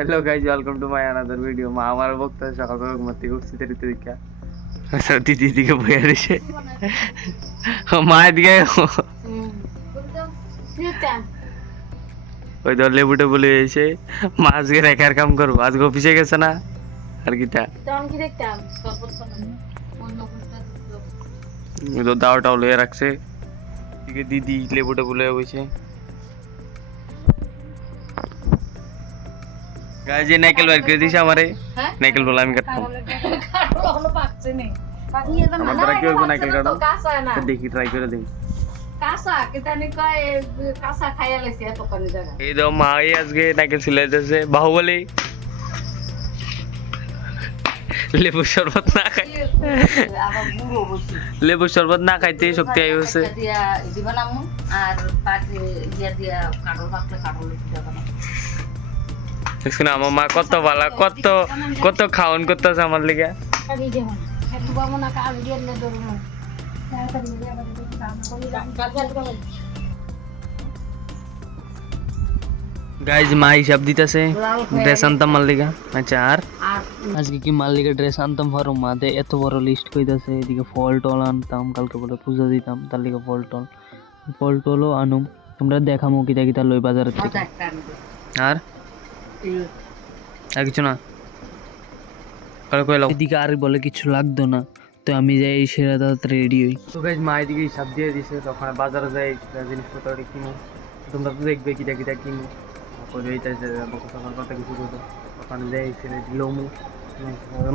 Hello guys welcome to my another video মা আমার বক্তা সকাল সকাল ঘুমাতে উঠছি দেরি তরিকা দিদি দিকে বইয়া রয়েছে মা এদিকে ওই ধর লেবুটা বলে এসে মা আজকে রেখার কাম করব। আজকে অফিসে গেছে না? আর কি তো? দাওটাও লয়ে রাখছে। দিদি লেবুটা বলে বসে গায়ে যে নাইকেল বের করে দিছে আমারে হ্যাঁ? নাইকেল বলে আমি কাটতাম আমার দ্বারা কি হইবো নাইকেল কাটো? দেখি ট্রাই করে দেখি। এই তো মা আজকে নাইকেল সিলাইতেছে বাহুবলি। লেবুর শরবত না খাই। আবার বুড়ো শরবত না খাইতে শক্তি আই হচ্ছে আর দিয়া দিয়া দেখছি না আমার মা কত ভালো কত কত খাওয়ান করতেছে আমার লিগে। গাইজ মা হিসাব দিতেছে ড্রেস আনতাম মার লিগা। আচ্ছা আর? আজকে কি মার লিগা ড্রেস আনতাম ফারো মাতে এত বড় লিস্ট কইতাছে এদিকে ফল টল আনতাম কালকে বলে পূজা দিতাম তার লিগে ফল টল ফল টলও আনুম তোমরা দেখামো কিতা কিতা লই বাজারের থেকে। আনবে। আর? আর কিছু না। কারও কইলাম এদিকে আর বলে কিছু লাগতো না তো আমি যাই সেরা তাড়াতাড়ি রেডি হই। তো গাইজ মা এদিকে হিসাব দিয়ে দিছে তখন বাজারে যাই জিনিসপত্র কিনো তোমরা তো দেখবে কিটা কিটা কিনো তারপরে এইটাছে তখন কথা কিছু করতো ওখানে যাই সেরে দিলমু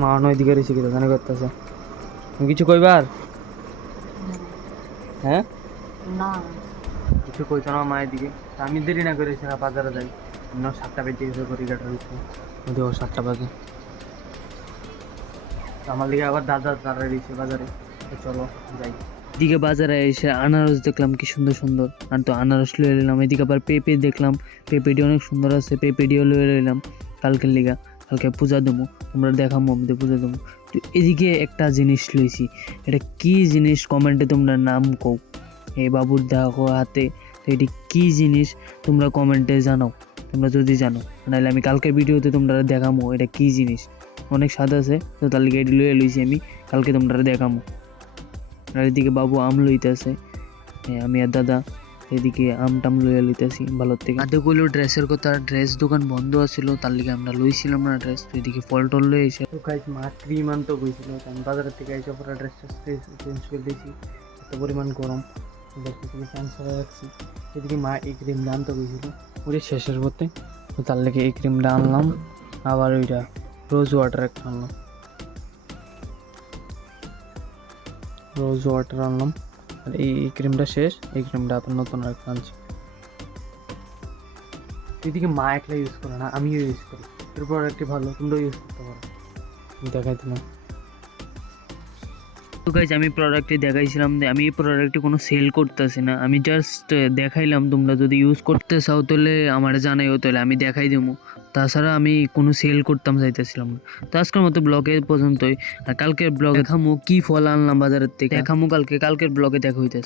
মা অন্য এদিকে রয়েছে কি দোকানে করতেছে। তুমি কিছু কইবার হ্যাঁ? না। কিছু কইতো না মা এদিকে? তা আমি দেরি না করে সেরা বাজারে যাই। অন্য সাতটা বেজে গেছে গড়িঘাট হয়েছে। ওদের ও সাতটা বাজে। তো আমার লিগে আবার দাদা দাঁড়া বাজারে। তো চলো যাই। এদিকে বাজারে এসে আনারস দেখলাম কি সুন্দর সুন্দর। আর তো আনারস লয়ে নিলাম এদিকে আবার পেঁপে দেখলাম। পেঁপেটি অনেক সুন্দর আছে পেঁপেটিও লয়ে নিলাম কালকের লিগা। কালকে পূজা দেবো তোমরা দেখামো আমাদের পূজা দেবো। তো এদিকে একটা জিনিস লইছি এটা কি জিনিস কমেন্টে তোমরা নাম কও। এই বাবুর দেখো হাতে তো এটি কি জিনিস তোমরা কমেন্টে জানাও। তোমরা যদি জানো নাহলে আমি কালকের ভিডিওতে তোমরা দেখামো এটা কি জিনিস। অনেক স্বাদ আছে তো তার লিগে এটি লয়ে লইছি আমি কালকে তোমরা দেখামো। আর এদিকে বাবু আম লইতেছে আমি আর দাদা এদিকে আম টাম লইয়া লইতেছি ভালোর থেকে। আদে কইলো ড্রেসের কথা ড্রেস দোকান বন্ধ আছিল তার লিগে আমরা লইছিলাম না ড্রেস তো এদিকে ফল টল লয়ে এসে তো গাইস মা ক্রিম আনতে গেছিল আমি বাজারের থেকে এসে পরে ড্রেসটা চেঞ্জ করে দিয়েছি এত পরিমাণ গরম। দেখতে থেকে চেঞ্জ করে রাখছি এদিকে মা এই ক্রিমটা আনতে গেছিল ওই শেষের পথে। তো তার লেগে এই ক্রিমটা আনলাম আবার ওইটা রোজ ওয়াটার একটা আনলাম। রোজ ওয়াটার আনলাম। আর এই এই ক্রিমটা শেষ এই ক্রিমটা আবার নতুন একটা আনছি। এদিকে মা একলা ইউজ করে না আমিও ইউজ করি। এর প্রোডাক্টটি ভালো তোমরাও ইউজ করতে পারো। দেখাই দিলাম তো গাইজ আমি প্রোডাক্টটি দেখাইছিলাম আমি এই প্রোডাক্টটি কোনো সেল করতেছি না। আমি জাস্ট দেখাইলাম, তোমরা যদি ইউজ করতে চাও তাহলে আমার জানাইও, তাহলে আমি দেখাই দেবো তাছাড়া আমি কোনো সেল করতাম চাইতেছিলাম না। তো আজকের মতো ব্লগে পর্যন্তই। আর কালকের ব্লগে দেখামো কী ফল আনলাম বাজারের থেকে। দেখামো কালকে, কালকের ব্লগে দেখা হইতেছে।